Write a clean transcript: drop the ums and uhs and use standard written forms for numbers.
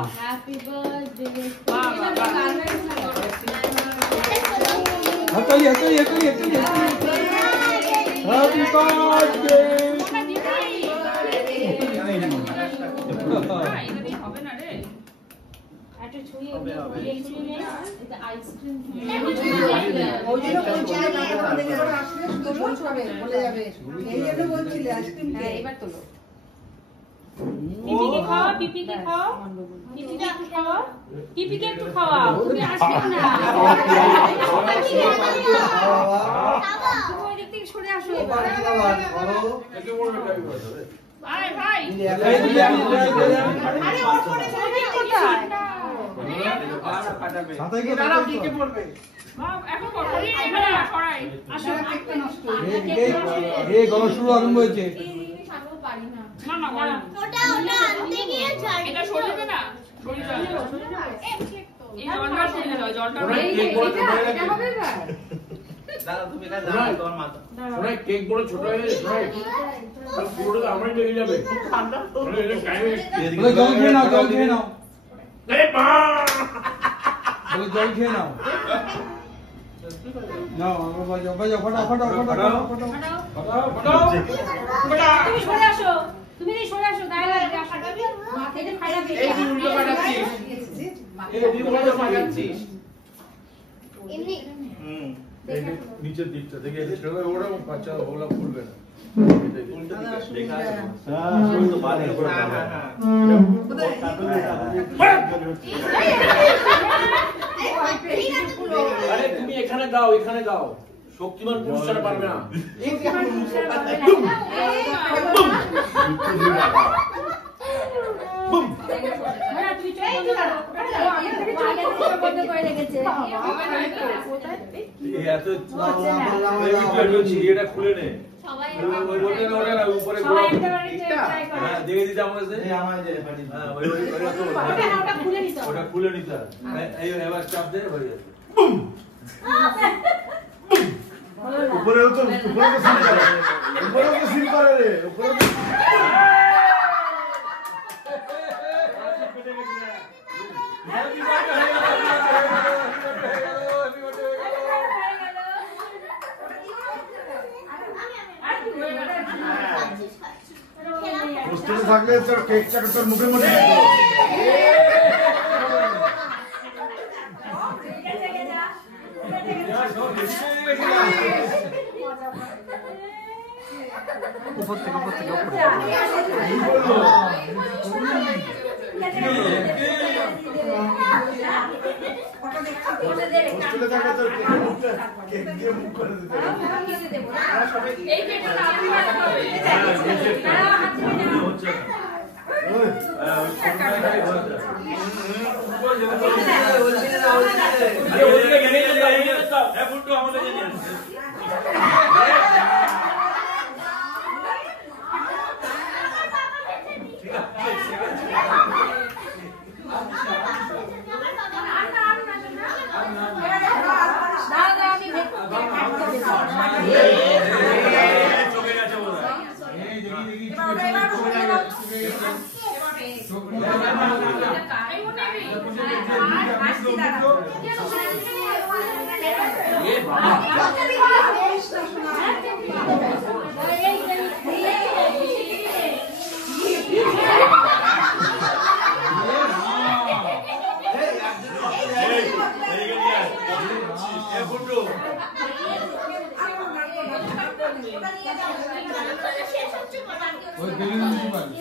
Happy birthday. হাততালি হাততালি হাততালি হাততালি হ্যাপি বার্থডে হবে না রে একটা ছুরি এটা আইসক্রিম ওই জন্য বলছিলে না আমাদের এবার আসলে শুধু হবে বলে যাবে এই জন্য বলছিলে আইসক্রিম হ্যাঁ এবার তোলো পিপিকে খাওয়া পিপিকে খাওয়া পিপিকে একটু খাওয়া পিপিকে একটু খাওয়া তুমি আসবে না তুমি দিক থেকে সরে আসো এবার আরে ভাই আরে ওর ফোনে ছবি কোথায় সাথে কি দাঁড়াও কি কি পড়বে এখন করাই এখানে করাই আসো একটা নষ্ট এই গল্প শুরু আরম্ভ হয়েছে পারি না না না ওটা আনতে গিয়ে ছাড় এটা সরবে না সরে যাবে এই জলটা ছেড়ে দাও জলটা এটা হবে না দাদা তুমি কাজ দাও তোমার মাথা ওরা কেক বড় ছোট হয়ে যায় আর পুরোটা আমারই লেগে যাবে ঠান্ডা তো এটা টাইমে বলে জল খেয়ে নাও জল খেয়ে নাও এই মা বলে জল খেয়ে নাও নাও বাজাও বাজাও ফটাফট ফটাফট তুমি সরে আসো তুমি এই সরে আসো গায়ে লাগে মাথাটা খাইয়া দে এই উল্টো কাটাচ্ছিস এই উল্টো কাটাচ্ছিস এমনি নিচের দিকটা থেকে ছেড়ে ওরা বাচ্চা ওগুলা খুলবে না উল্টো দিকে দেখা হ্যাঁ ওই তো বারে করে আরে তুমি এখানে দাও শক্তিমান পুরুষরা পারবে না বুম মানে তুমি চল বন্ধ করে রেখেছে এই এত এটা খুলে নে সবাই বলতে না ওটা না উপরে সবাই একবারে ট্রাই করো হ্যাঁ দেখে দিতে আমাকে এই আমায় দে হ্যাঁ ওটা খুলে নিতে ওটা খুলে নিতে এই এবার চাপ দে হয়ে যাবে উপরে তো সিল করে রে উপরে হোস্টেলে থাকলে তোর কেক চাকা তোর মুখের মধ্যে উপর থেকে উপরে হোস্টেলে থাকলে তোর কেক দিয়ে মুখ করে দিতে এই কেকটা না আপনি হবে হচ্ছে ওই বেলুন দিতে পারি